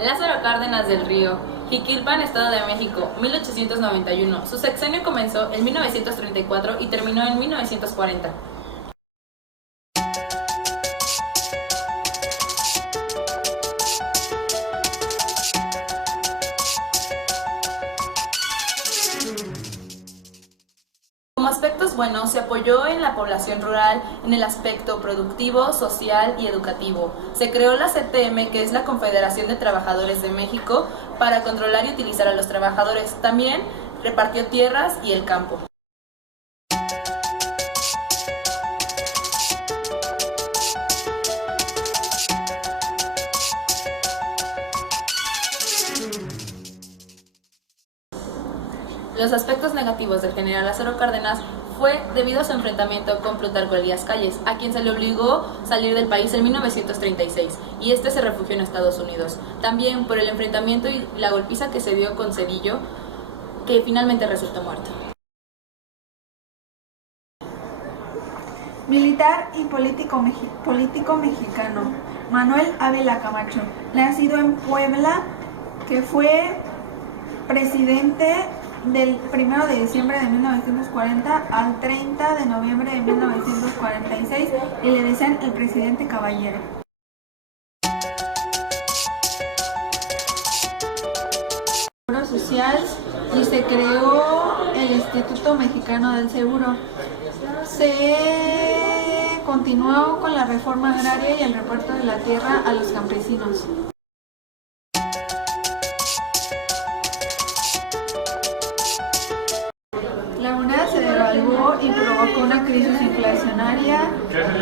Lázaro Cárdenas del Río, Jiquilpan, Estado de México, 1891. Su sexenio comenzó en 1934 y terminó en 1940. Como aspectos buenos, se apoyó en la población rural en el aspecto productivo, social y educativo. Se creó la CTM, que es la Confederación de Trabajadores de México, para controlar y utilizar a los trabajadores. También repartió tierras y el campo. Los aspectos negativos del general Lázaro Cárdenas fue debido a su enfrentamiento con Plutarco Elías Calles, a quien se le obligó a salir del país en 1936, y este se refugió en Estados Unidos. También por el enfrentamiento y la golpiza que se dio con Cedillo, que finalmente resultó muerto. Militar y político mexicano Manuel Ávila Camacho, nacido en Puebla, que fue presidente del 1 de diciembre de 1940 al 30 de noviembre de 1946, y le decían el presidente caballero. Seguro Social, y se creó el Instituto Mexicano del Seguro. Se continuó con la reforma agraria y el reparto de la tierra a los campesinos. La moneda se devaluó y provocó una crisis inflacionaria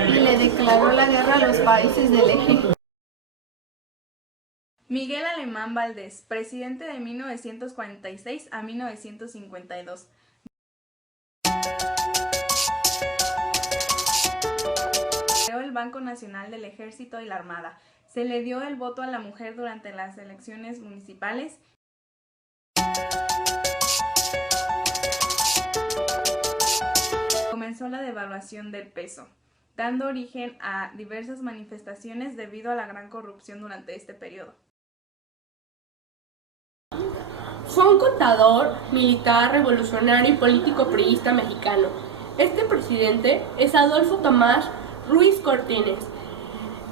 y le declaró la guerra a los países del eje. Miguel Alemán Valdés, presidente de 1946 a 1952. Creó el Banco Nacional del Ejército y la Armada. Se le dio el voto a la mujer durante las elecciones municipales. Comenzó la devaluación del peso, dando origen a diversas manifestaciones debido a la gran corrupción durante este periodo. Fue un contador, militar, revolucionario y político priista mexicano. Este presidente es Adolfo Tomás Ruiz Cortines,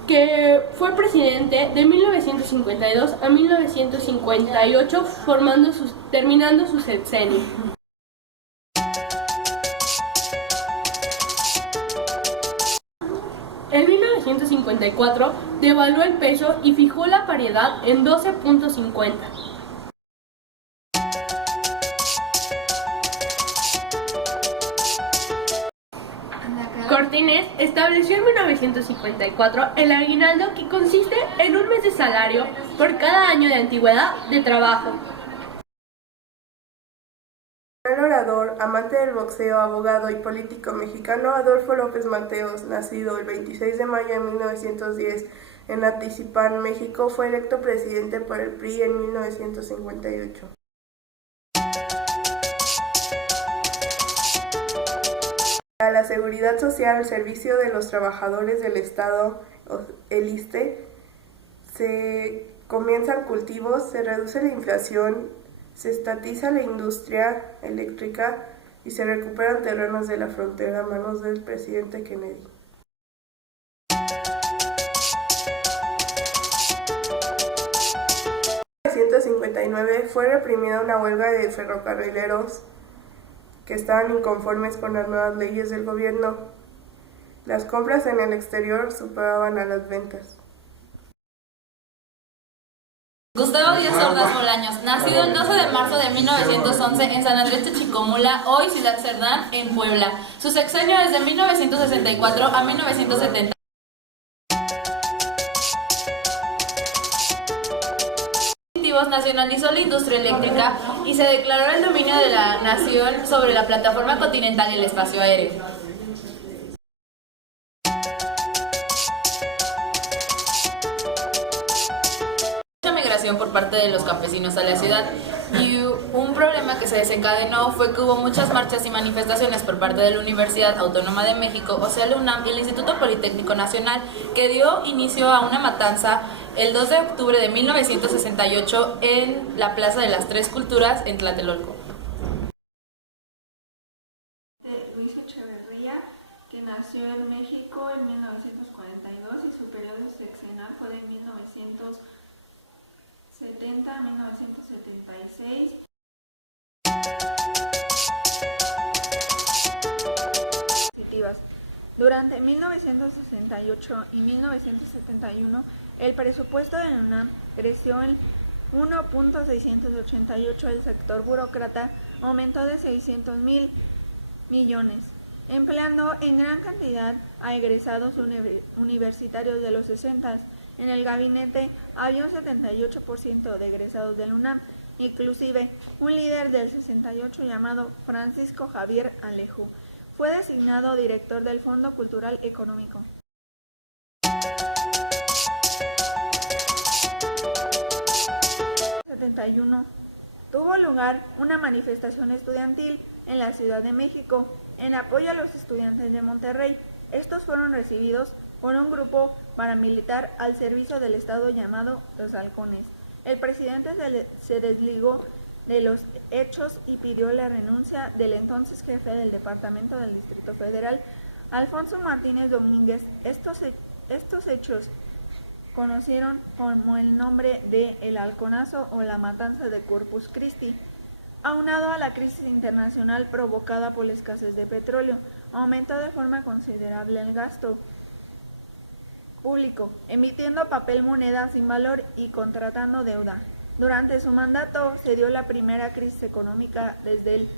que fue presidente de 1952 a 1958, terminando su sexenio. En 1954 devaluó el peso y fijó la paridad en 12.50. Cortines estableció en 1954 el aguinaldo, que consiste en un mes de salario por cada año de antigüedad de trabajo. El orador, amante del boxeo, abogado y político mexicano Adolfo López Mateos, nacido el 26 de mayo de 1910 en Atizapán, México, fue electo presidente por el PRI en 1958. A la Seguridad Social al servicio de los trabajadores del Estado, el ISSSTE, se comienzan cultivos, se reduce la inflación, se estatiza la industria eléctrica y se recuperan terrenos de la frontera a manos del presidente Kennedy. En 1959 fue reprimida una huelga de ferrocarrileros que estaban inconformes con las nuevas leyes del gobierno. Las compras en el exterior superaban a las ventas. Gustavo Díaz Ordaz Bolaños, nacido el 12 de marzo de 1911 en San Andrés Techicomula, hoy Ciudad Cerdán, en Puebla. Su sexenio es de 1964 a 1970. Nacionalizó la industria eléctrica y se declaró el dominio de la nación sobre la plataforma continental y el espacio aéreo. Mucha migración por parte de los campesinos a la ciudad, y un problema que se desencadenó fue que hubo muchas marchas y manifestaciones por parte de la Universidad Autónoma de México, o sea la UNAM, y el Instituto Politécnico Nacional, que dio inicio a una matanza el 2 de octubre de 1968 en la Plaza de las Tres Culturas en Tlatelolco. Luis Echeverría, que nació en México en 1942 y su periodo sexenal fue de 1970 a 1976. Durante 1968 y 1971, el presupuesto de la UNAM creció en 1.688. El sector burócrata aumentó de 600.000 millones, empleando en gran cantidad a egresados universitarios de los 60. En el gabinete había un 78% de egresados del UNAM, inclusive un líder del 68 llamado Francisco Javier Alejo. Fue designado director del Fondo Cultural Económico. En 1971 tuvo lugar una manifestación estudiantil en la Ciudad de México en apoyo a los estudiantes de Monterrey. Estos fueron recibidos por un grupo paramilitar al servicio del Estado llamado Los Halcones. El presidente se desligó de los hechos y pidió la renuncia del entonces jefe del Departamento del Distrito Federal, Alfonso Martínez Domínguez. Estos hechos conocieron como el nombre de El Halconazo o la Matanza de Corpus Christi. Aunado a la crisis internacional provocada por la escasez de petróleo, aumentó de forma considerable el gasto público, emitiendo papel moneda sin valor y contratando deuda. Durante su mandato se dio la primera crisis económica desde el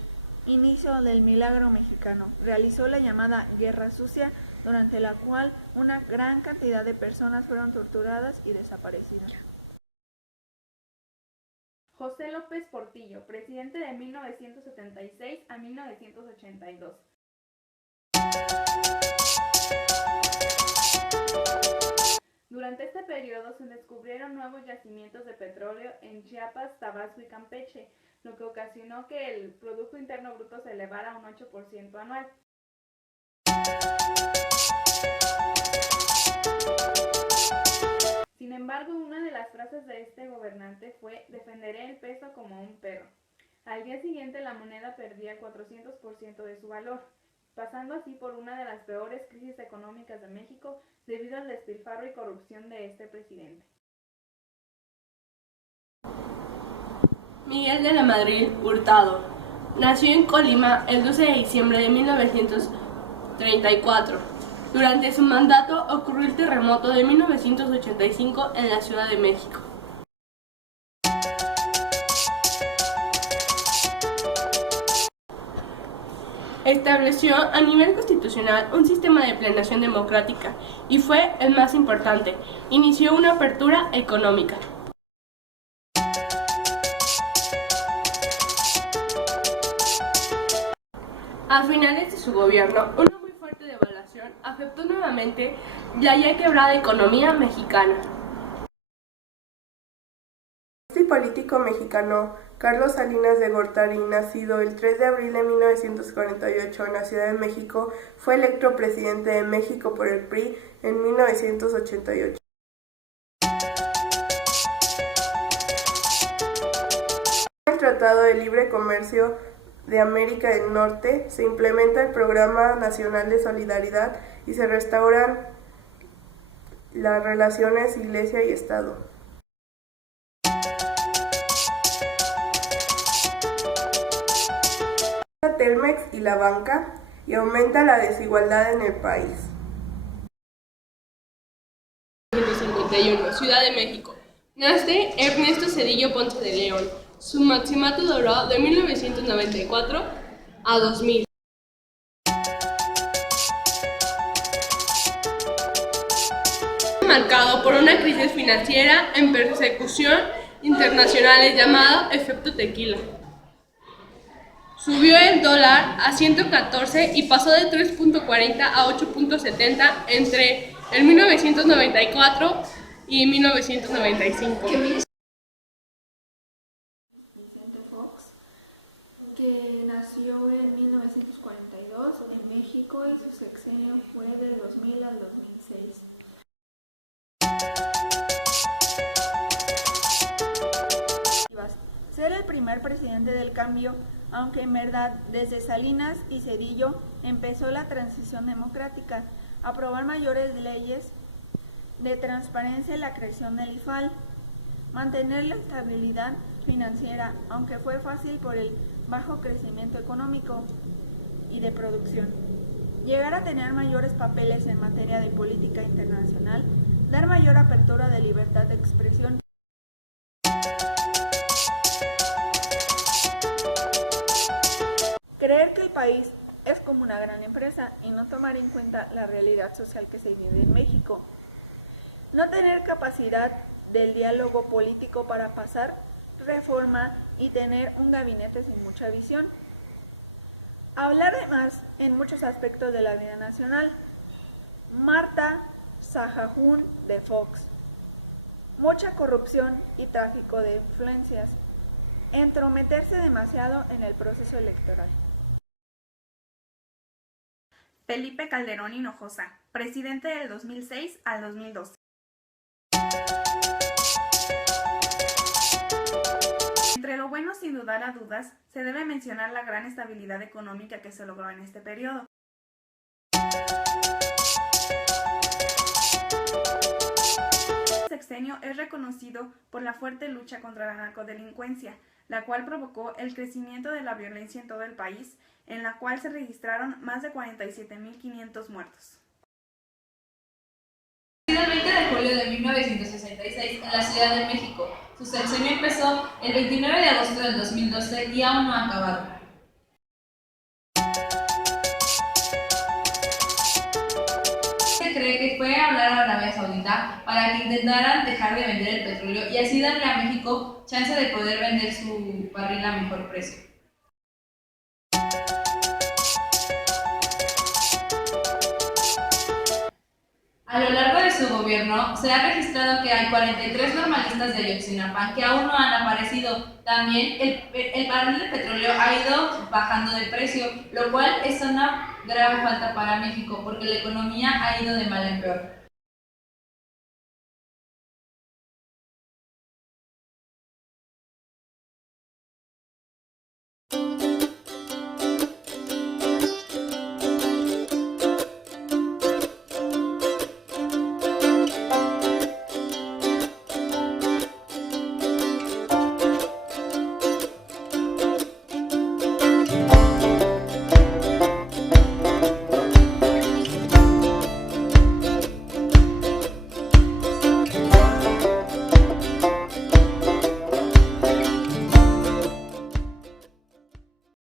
inicio del Milagro Mexicano. Realizó la llamada Guerra Sucia, durante la cual una gran cantidad de personas fueron torturadas y desaparecidas. José López Portillo, presidente de 1976 a 1982. Durante este periodo se descubrieron nuevos yacimientos de petróleo en Chiapas, Tabasco y Campeche, lo que ocasionó que el Producto Interno Bruto se elevara un 8% anual. Sin embargo, una de las frases de este gobernante fue: defenderé el peso como un perro. Al día siguiente la moneda perdía 400% de su valor, pasando así por una de las peores crisis económicas de México debido al despilfarro y corrupción de este presidente. Miguel de la Madrid Hurtado nació en Colima el 12 de diciembre de 1934. Durante su mandato ocurrió el terremoto de 1985 en la Ciudad de México. Estableció a nivel constitucional un sistema de planeación democrática y fue el más importante. Inició una apertura económica. A finales de su gobierno, una muy fuerte devaluación afectó nuevamente la ya quebrada economía mexicana. El político mexicano Carlos Salinas de Gortari, nacido el 3 de abril de 1948 en la Ciudad de México, fue electo presidente de México por el PRI en 1988. En el Tratado de Libre Comercio de América del Norte se implementa el Programa Nacional de Solidaridad y se restauran las relaciones Iglesia y Estado. Telmex y la banca y aumenta la desigualdad en el país. 1951, Ciudad de México. Nace Ernesto Zedillo Ponce de León. Su maximato duró de 1994 a 2000. Marcado por una crisis financiera en persecución internacional llamado efecto tequila. Subió el dólar a 114 y pasó de 3.40 a 8.70 entre el 1994 y 1995. Vicente Fox, que nació en 1942 en México y su sexenio fue del 2000 al 2006. ser el primer presidente del cambio, aunque en verdad desde Salinas y Zedillo empezó la transición democrática, aprobar mayores leyes de transparencia y la creación del IFAL, mantener la estabilidad financiera, aunque fue fácil por el bajo crecimiento económico y de producción, llegar a tener mayores papeles en materia de política internacional, dar mayor apertura de libertad de expresión. Creer que el país es como una gran empresa y no tomar en cuenta la realidad social que se vive en México. No tener capacidad del diálogo político para pasar reforma y tener un gabinete sin mucha visión. Hablar de más en muchos aspectos de la vida nacional. Marta Sahagún de Fox. Mucha corrupción y tráfico de influencias. Entrometerse demasiado en el proceso electoral. Felipe Calderón Hinojosa, presidente del 2006 al 2012. Entre lo bueno, sin dudar a dudas, se debe mencionar la gran estabilidad económica que se logró en este periodo. El sexenio es reconocido por la fuerte lucha contra la narcodelincuencia, la cual provocó el crecimiento de la violencia en todo el país, en la cual se registraron más de 47.500 muertos. El 20 de julio de 1966 en la Ciudad de México. Su sexenio empezó el 29 de agosto del 2012 y aún no ha acabado. Se cree que fue a hablar a Arabia Saudita para que intentaran dejar de vender el petróleo y así darle a México chance de poder vender su barril a mejor precio. A lo largo de su gobierno se ha registrado que hay 43 normalistas de Ayotzinapa que aún no han aparecido. También el barril de petróleo ha ido bajando de precio, lo cual es una grave falta para México porque la economía ha ido de mal en peor.